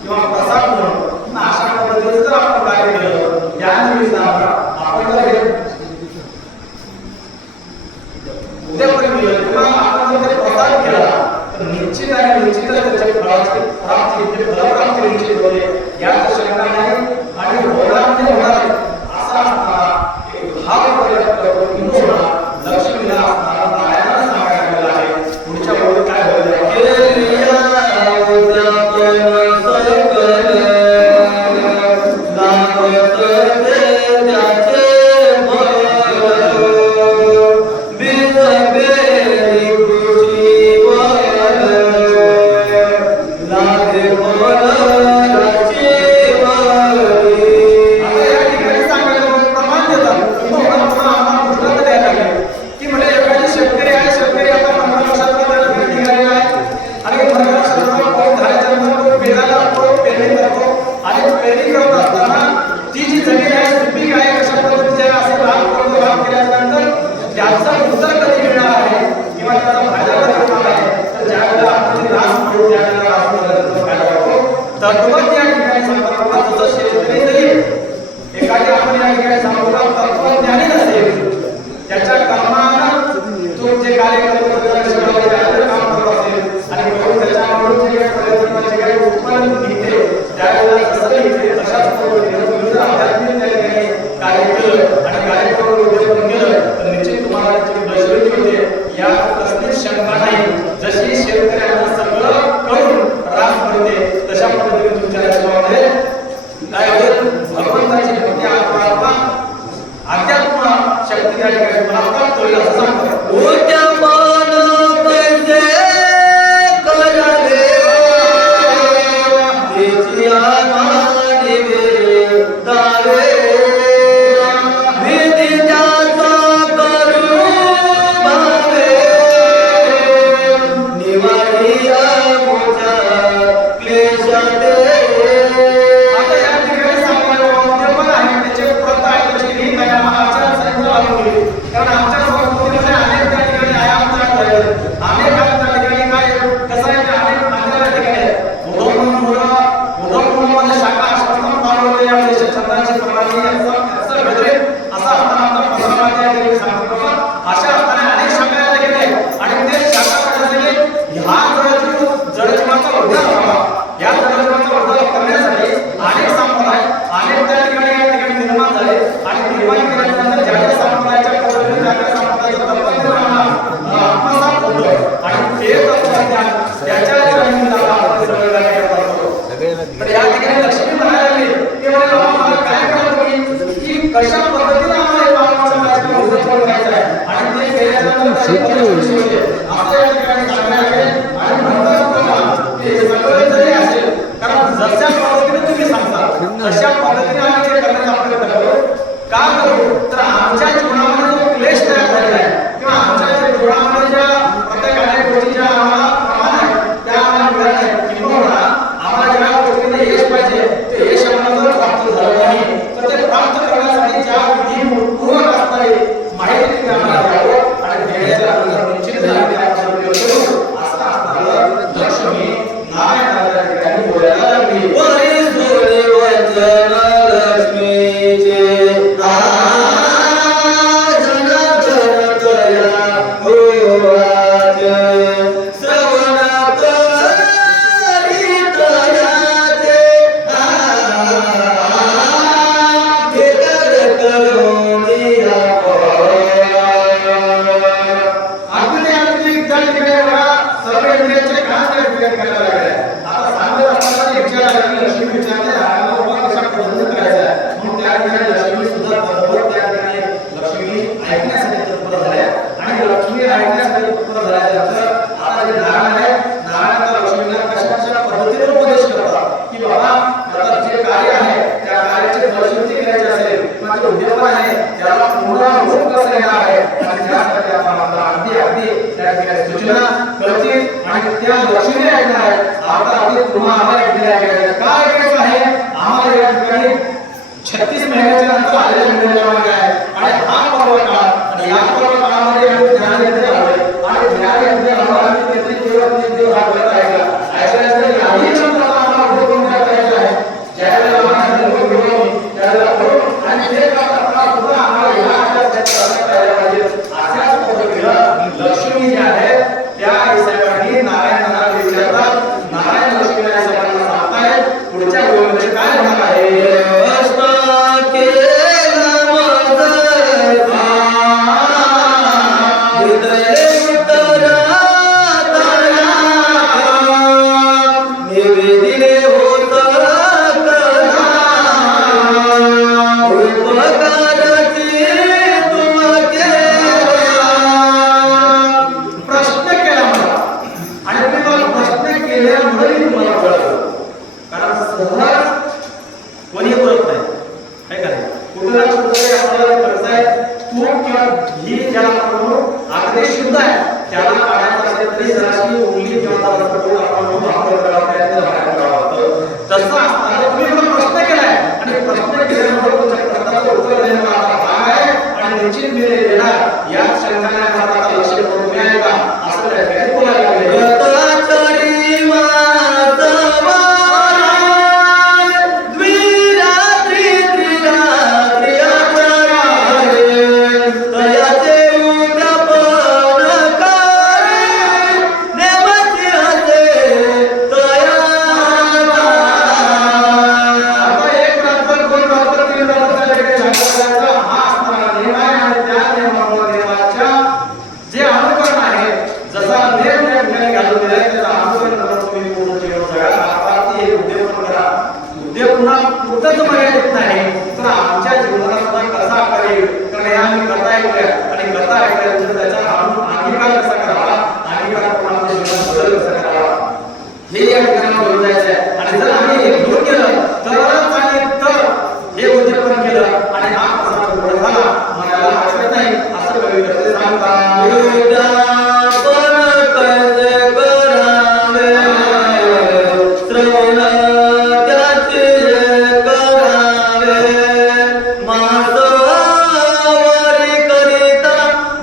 किंवा प्रसाद म्हणून अशा पद्धतीने जर आपण कार्य केलं या कुठे ना कुठे आपल्याला गरज आहे तूप किंवा घी ज्याला आपण अगदी शुद्ध आहे त्याला काढायचं असेल तरी जराशी उंगली किंवा आपण वापर करावा प्रयत्न करावा. तसं असताना तुम्ही मला प्रश्न केलाय आणि प्रश्न केल्यानंतर तुमच्या प्रश्नाचं उत्तर देणं माझा भाग आहे आणि निश्चित मी देणार या शंकाने आता लक्ष करून आहे का असं काय बोलायला लागले.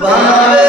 भावे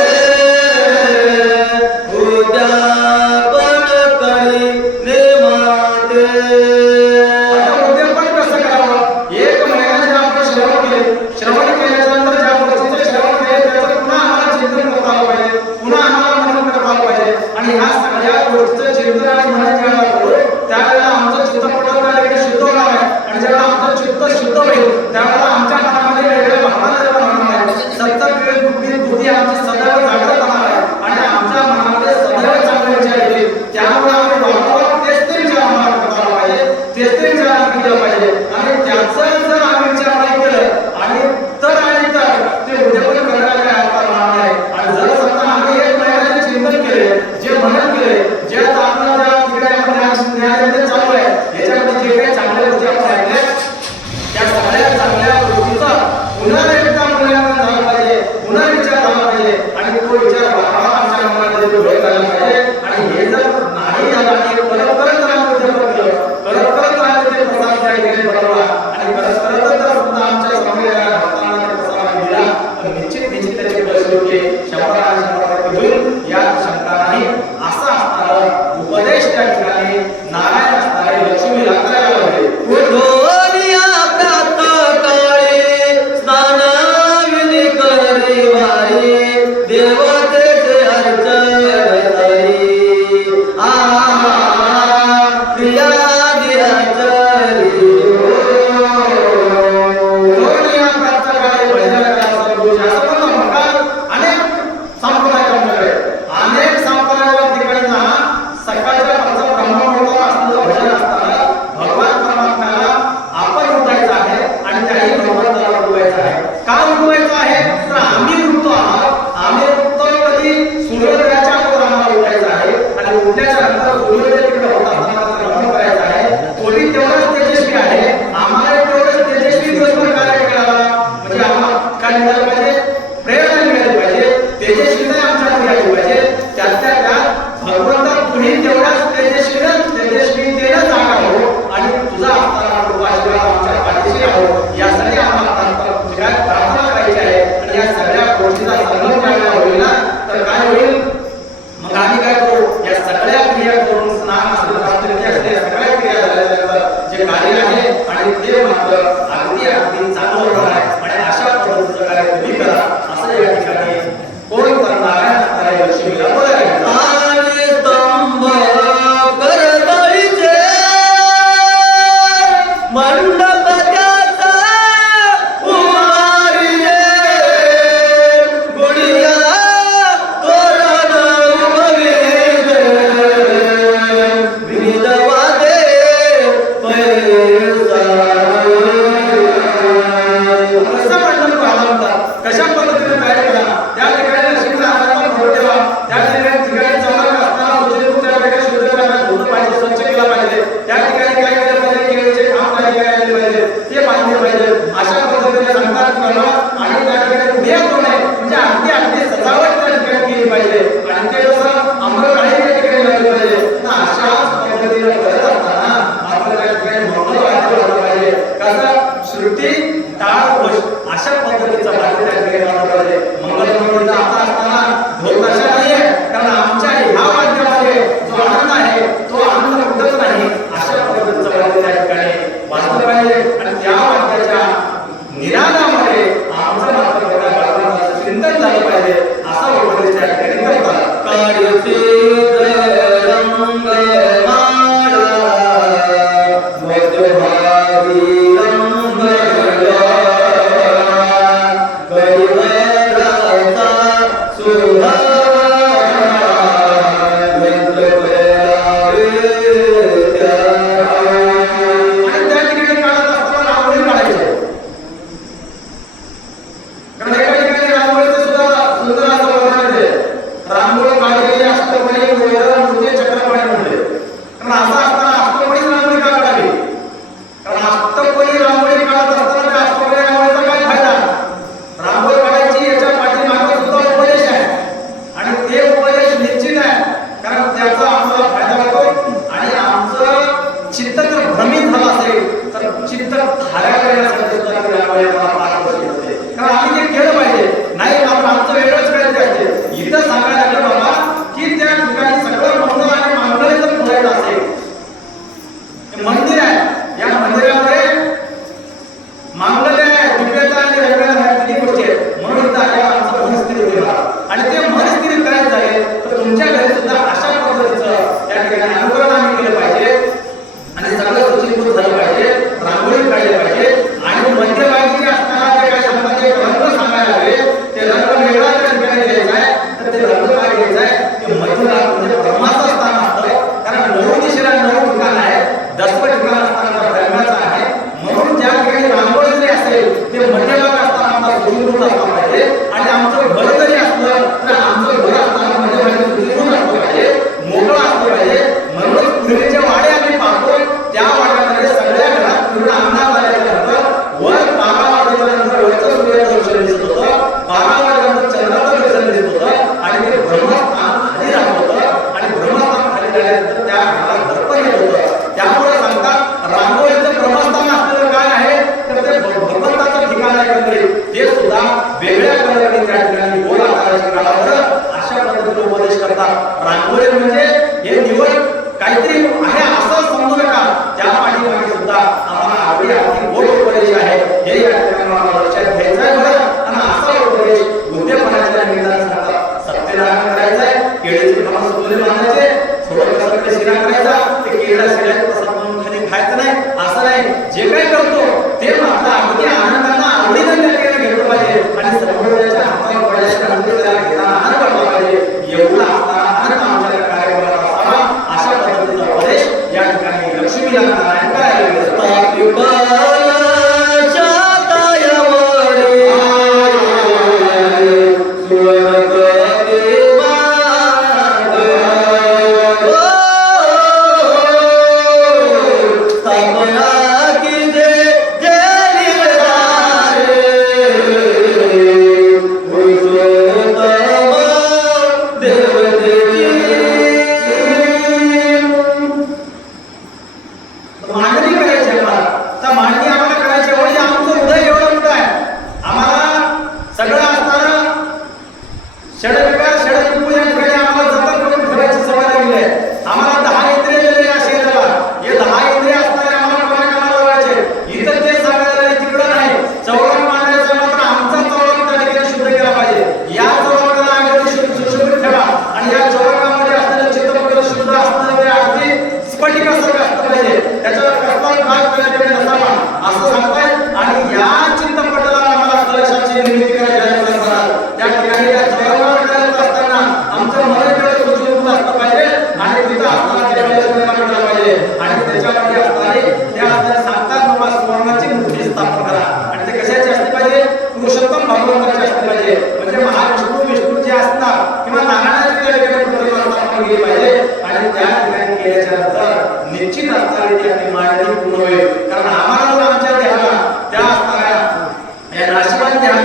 सांगतात किंवा आणि त्या ठिकाणी उभ्या करू नये म्हणजे अगदी सजावट त्या ठिकाणी केली पाहिजे आणि ते जसं आम्रपाळी त्या ठिकाणी लावली पाहिजे तर अशाच पद्धतीने करत असताना आपल्याला त्या ठिकाणी मंगल वाद्य लावलं पाहिजे कसं श्रुती टाळ अशा पद्धतीचा वाद्य त्या ठिकाणी लावलं पाहिजे मंगल मंगळचा आता असताना ढोल ताशा नाहीये कारण आमच्या ह्या वाद्यामध्ये जो आनंद आहे तो आनंद कुठंच नाही अशा पद्धतीचं वाद्य त्या ठिकाणी वाजलं पाहिजे आणि त्या वाद्याच्या निनादामध्ये आमचं मात्र चिंतन झालं पाहिजे असा उपदेश त्या ठिकाणी करतात काळीचे रंग माळा मधुभावी रंग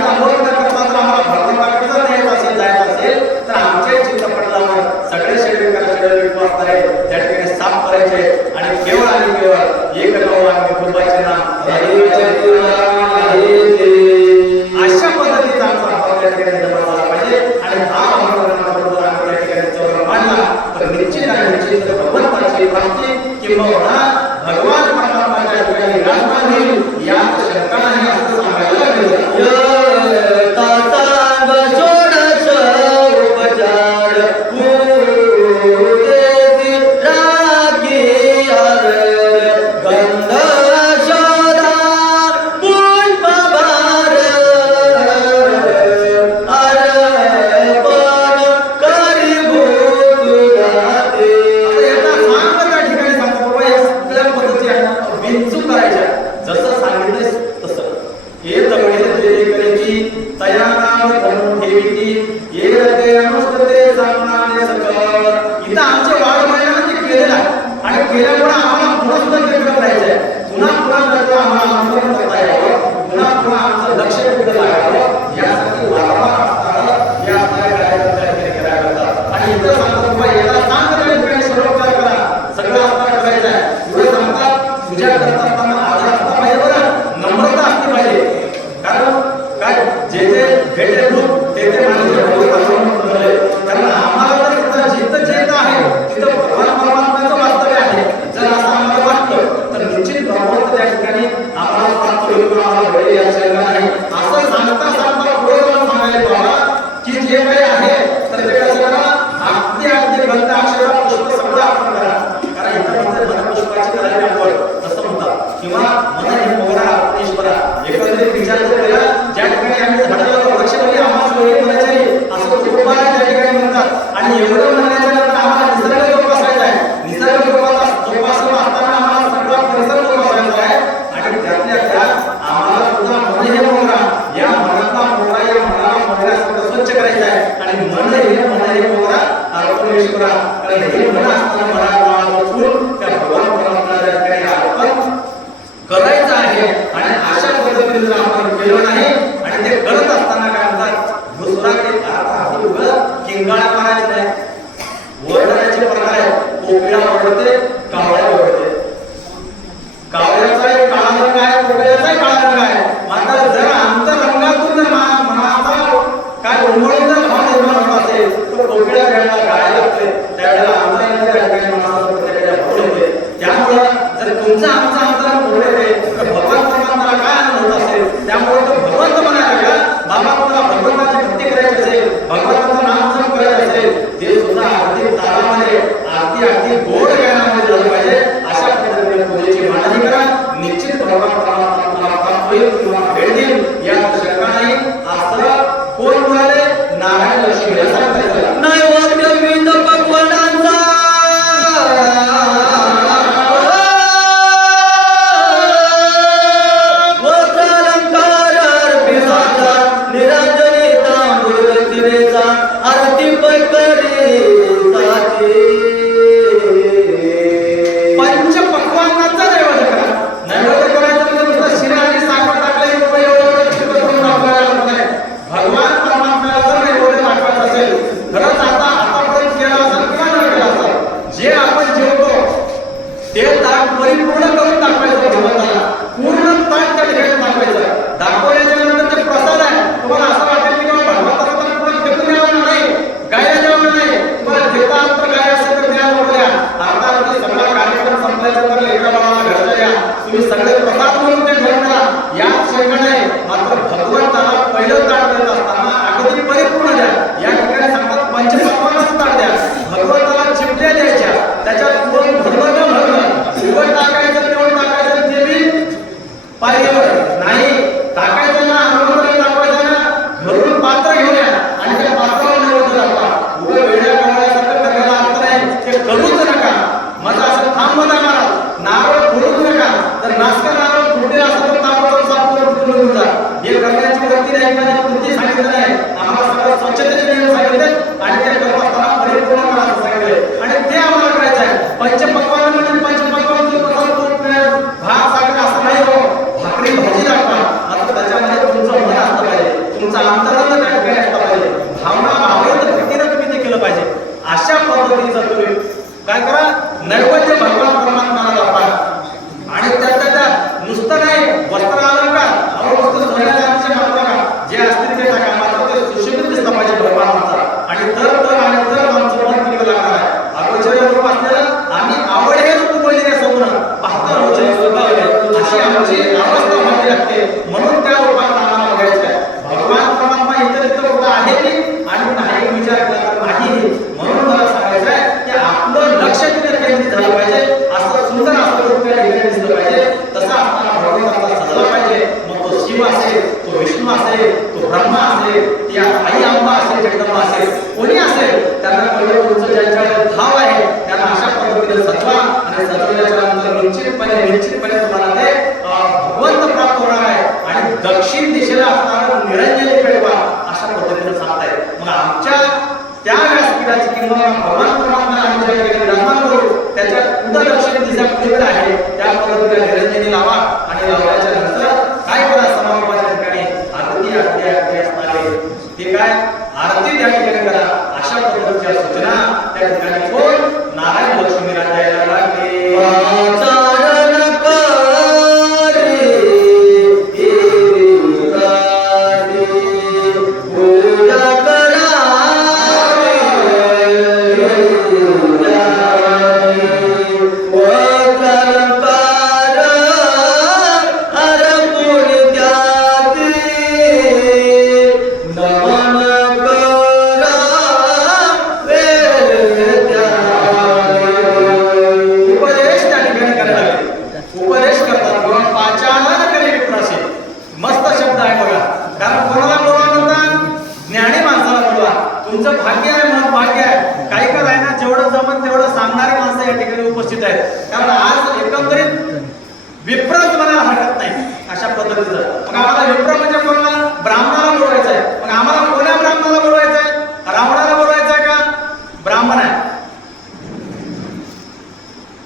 गाडीचा मोड न करता जर आम्हाला भरभराट जर न्यायचं असेल जायचं असेल तर आमच्या चित्रपटावर सगळे शेड्यूल विश्वास आहे त्या ठिकाणी साफ करायचे आणि केवळ एक नाव आम्ही कृपाचे नाम अशा पद्धतीचा आमचा भाव त्या ठिकाणी जमवला पाहिजे आणि हा भावनाबरोबर आम्ही त्या ठिकाणी चौर मांडला तर निश्चित आणि निश्चित भगवंताची प्राप्ती किंवा भगवान परमात्माच्या ठिकाणी विराजमान होईल या शंका नाही असं सांगायला लागेल. नारायण असतील ते टाका, मात्र ते सुशोभित दिसलं पाहिजे भगवानाचा. आणि तर आमचं मन तिकडे लागणार आहे. अगोचर रूप असलेलं आम्ही आवड हे रूप बोलले समोर पाहता रोचे स्वभाव अशी आमची अवस्था व्हावी लागते. म्हणून त्या रूपात आम्हाला बघायचं आहे. भगवान परमात्मा इतर कुठं आहे की आणि नाही विचार केला तर नाही. म्हणून मला सांगायचं आहे की आपलं लक्ष तिथे केंद्रित झालं पाहिजे. असं सुंदर असं रूप त्या ठिकाणी दिसलं पाहिजे. तसा असताना भगवंताचा सजला पाहिजे. मग तो शिव असेल, तो विष्णू असेल, तो ब्रह्मा असेल, ती आई अंबा असेल, जगदंबा असेल, कोणी असेल, त्यांना कळलं तुमचं ज्यांच्यावर भाव आहे त्यांना अशा पद्धतीने सजवा. आणि सजवल्याच्या नंतर निश्चितपणे तुम्हाला ते भगवंत प्राप्त होणार आहे. आणि दक्षिण दिशेला असणारं निरंजनी पेटवा अशा पद्धतीने सांगताय. मग आमच्या त्या व्यासपीठाची किंवा भगवान परमात्मा आमच्या ठिकाणी विराजमान करू, त्याच्या उद्या दक्षिण दिशा कुठे आहे त्या पद्धतीने निरंजनी लावा. आणि लावल्याच्या नंतर काय करा, समारोपाच्या ठिकाणी आरती असणारे ते काय आरती त्या ठिकाणी करा. अशा पद्धतीच्या सूचना त्या ठिकाणी कोण नारायण लक्ष्मीला द्यायला लागले. कारण आज एकंदरीत विप्रच म्हणायला हरकत नाही अशा पद्धतीचं. मग आम्हाला विप्र म्हणजे कोणाला? ब्राह्मणाला बोलवायचं आहे. मग आम्हाला कोण्या ब्राह्मणाला बोलवायचं आहे? रावणाला बोलवायचं आहे का? ब्राह्मण आहे.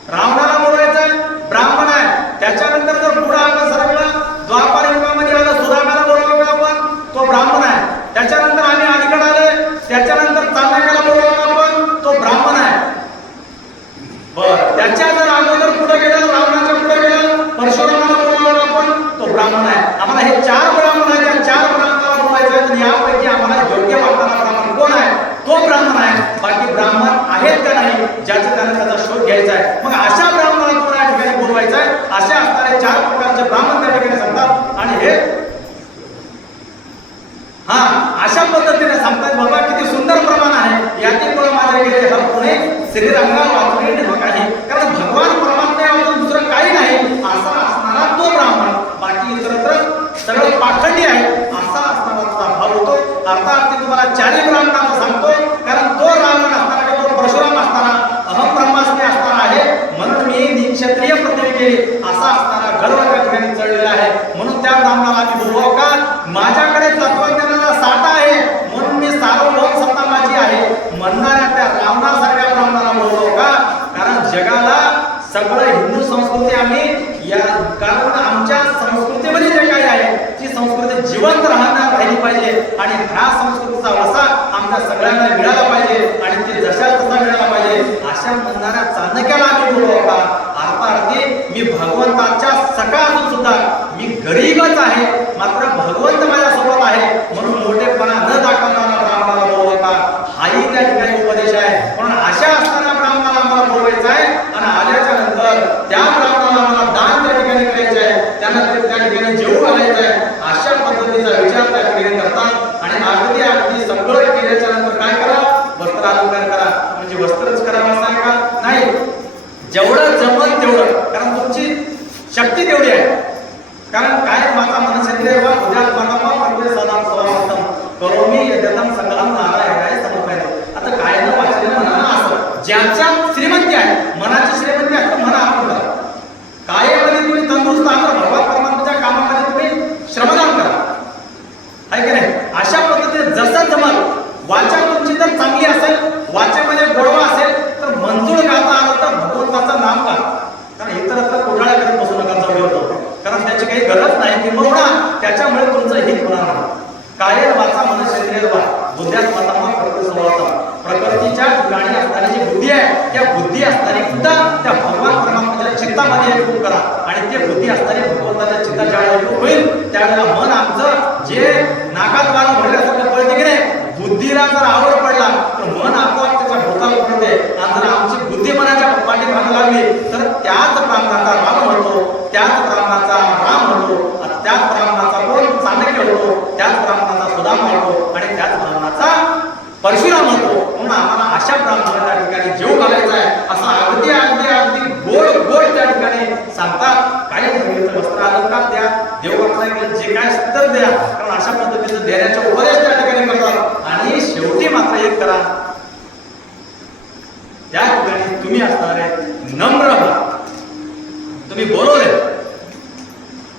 रावणाला बोलवायचं आहे, ब्राह्मण आहे. त्याच्यानंतर जर पुढे आपण सरकलं, द्वापार युगामध्ये आलं, सुदामाला बोलवलं का आपण? तो ब्राह्मण आहे. त्याच्यानंतर आम्ही अलीकडे आले, त्याच्यानंतर चाणक्याला बोलवलं आपण, तो ब्राह्मण आहे. त्याच्या जर अगोदर पुढे गेलं, रावणाच्या पुढे गेलं, परशुरामाला बोलवलं आपण, तो ब्राह्मण आहे. आम्हाला हे 4 ब्राह्मण आहेत. त्या 4 ब्राह्मणाला बोलवायचं आहे. तर यापैकी आम्हाला योग्य वाटणारा ब्राह्मण कोण आहे? तो ब्राह्मण आहे. बाकी ब्राह्मण आहेत का नाही ज्याचा त्यांना त्याचा शोध घ्यायचा आहे. मग अशा ब्राह्मणाला तुम्हाला या ठिकाणी बोलवायचं आहे. असे असणारे 4 प्रकारचे ब्राह्मण त्या ठिकाणी सांगतात. आणि हे अशा पद्धतीने सांगतात. बाबा किती सुंदर प्रमाण आहे. यातील मुळे माझ्या गेले हर पुणे श्रीरंगा वाचणे नेमक आहे. कारण भगवान परमात्म्यापासून दुसरं काही नाही असा असणारा तो ब्राह्मण. बाकी इतरत्र सगळं पाखंडी आहे असा असणारा भाव होतो. अर्थात तुम्हाला 4 ब्राह्मणांना सांगतो. कारण तो रावण असणारा, तो परशुराम असणारा, अहम ब्रह्मास्मी असणारा आहे. म्हणून मी क्षत्रिय पृथ्वी केली असा असणारा गर्व त्या ठिकाणी चढलेला आहे. म्हणून त्या ब्राह्मणाला मी बोलवाव का? माझ्याकडे तत्वज्ञानाचा साठा आहे म्हणून मी सार्वभौम सत्ता माझी आहे म्हणणाऱ्या त्या रावणासारख्या ब्राह्मणाला बोलवतो का? कारण जगाला सगळं हिंदू संस्कृती आम्ही या, कारण आमच्या संस्कृतीमध्ये जे काही आहे ती संस्कृती जिवंत राहिली पाहिजे. आणि ह्या संस्कृतीचा वसा आमच्या सगळ्यांना मिळाला पाहिजे. आणि ते जशा तसा मिळाला पाहिजे अशा म्हणणाऱ्या चाणक्याला आम्ही बोलवतो का? अर्थार्थी मी भगवंताच्या सखा असून सुद्धा मी गरीबच आहे, मात्र भगवंत माझ्यासोबत आहे म्हणून मोठेपणा न दाखवणारा ब्राह्मणाला बोलवतो का? हाही त्या ठिकाणी उपदेश आहे. म्हणून अशा असणाऱ्या ब्राह्मणाला आम्हाला बोलवायचं आहे. आणि आल्याच्या नंतर त्या ब्राह्मणाला आम्हाला दान त्या ठिकाणी करायचं आहे, त्यांना त्या ठिकाणी जेवू घालायचं आहे. अशा पद्धतीचा विचार त्या ठिकाणी करतात. आणि अगदी सगळं केल्याच्या नंतर काय करा? वस्त्र अलंकार करा. म्हणजे वस्त्रच करावं असं आहे का? नाही, जेवढं जमल तेवढं, कारण तुमची शक्ती तेवढी आहे. कारण काय माझा मनसेंद्रिय वा उद्या मानवा परवे सदा समाप्तम करोमी यदतम सकलम नारायणाय समर्पयामि. आता काय न वाचलेलं म्हणा असं ज्याच्या श्रीमंती आहे, मनाची श्रीमंती आहे तर म्हणा आपण करा. कायमध्ये तुम्ही तंदुरुस्त आहात तर भगवान परमात्म्याच्या कामामध्ये तुम्ही श्रमदान करा, आहे की नाही? अशा पद्धतीने जसं जमल. वाचा तुमची जर चांगली असेल, वाचेमध्ये गोडवा असेल तर मंजूळ गाता आलं तर भगवंताचं नाम का. कारण इतरत्र कोठाळ्या करत बसू नका जवळ, कारण त्याची काही गरज नाही किंवा त्याच्यामुळे तुमचं हित होणार नाही. काय वाचा मन शरीर वा बुद्ध्यात मातामा प्रकृतीच्या ठिकाणी असणारी जी बुद्धी आहे त्या बुद्धी असणारी सुद्धा त्या भगवान परमात्म्याच्या चित्तामध्ये एकरूप करा. आणि ते बुद्धी असणारी भगवंताच्या चित्ताच्या वेळेला होईल त्यावेळेला मन आमचं जे नाकात वाला भरल्यासारखं पळते की नाही. बुद्धीला जर आवड पडला तर मन आपोआप त्याच्या भोवताला पडते. आणि जर आमची बुद्धी मनाच्या पाठीमागे लागली तर त्याच ब्राह्मणाचा राम होतो, त्याच ब्राह्मणाचा राम होतो, त्याच ब्राह्मणाचा कोण चाणक्य होतो, त्याच ब्राह्मणाचा सुदामा होतो आणि त्याच ब्राह्मणाचा परशुराम होतो. म्हणून आम्हाला अशा ब्राह्मणाला त्या ठिकाणी जीव घालायचा आहे असं अगदी अगदी अगदी गोड गोड त्या ठिकाणी सांगतात. काय सांगितलं, वस्त्र अलंकार द्या, देवघराला जे काय तर द्या, कारण अशा पद्धतीचं देण्याचे उपदेश त्या ठिकाणी करतात. आणि शेवटी मात्र एक करा, त्या ठिकाणी तुम्ही असणारे नम्र व्हा. तुम्ही बोलवले,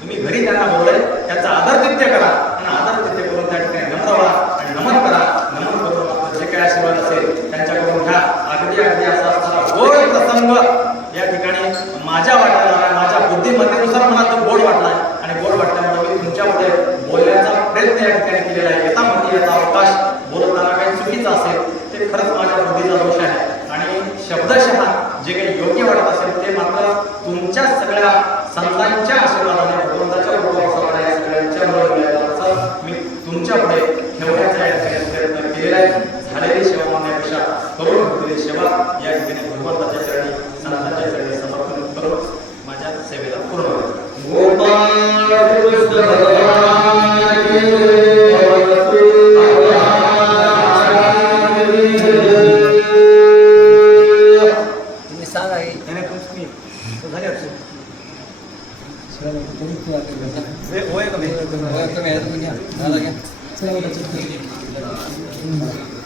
तुम्ही घरी त्यांना बोलवले, त्याचा आदरातिथ्य करा आणि आदरातिथ्य करून त्या ठिकाणी नम्र व्हा आणि नमन करा. नमन करून जे काही आशीर्वाद असेल त्यांच्याकडून घ्या. अगदी अगदी असा असणारा गोड प्रसंग या ठिकाणी माझ्या वाटायला, माझ्या बुद्धिमत्तेनुसार मला तो गोड वाटलाय आणि गोड वाटल्यामुळे मी तुमच्यापुढे बोलण्याचा प्रयत्न या ठिकाणी केलेला आहे. येता अवकाश बोलताना काही चुकीचं असेल ते खरंच माझ्या बुद्धीचा दोष आहे आणि शब्दशः जे काही योग्य वाटत असेल ते मात्र तुमच्या सगळ्या संतांच्या आशीर्वादाने, भगवंताच्या कृपेने या सगळ्यांच्या मी तुमच्या पुढे ठेवण्याचा या ठिकाणी प्रयत्न केलेला आहे. झालेली सेवा मागण्यापेक्षा करून घेतलेली सेवा या ठिकाणी भगवंताच्या चरणी, संतांच्या चरणी समर्पण करून माझ्या सेवेला पूर्ण होईल. गोपाळ कृष्ण भगवान सांगा होय का?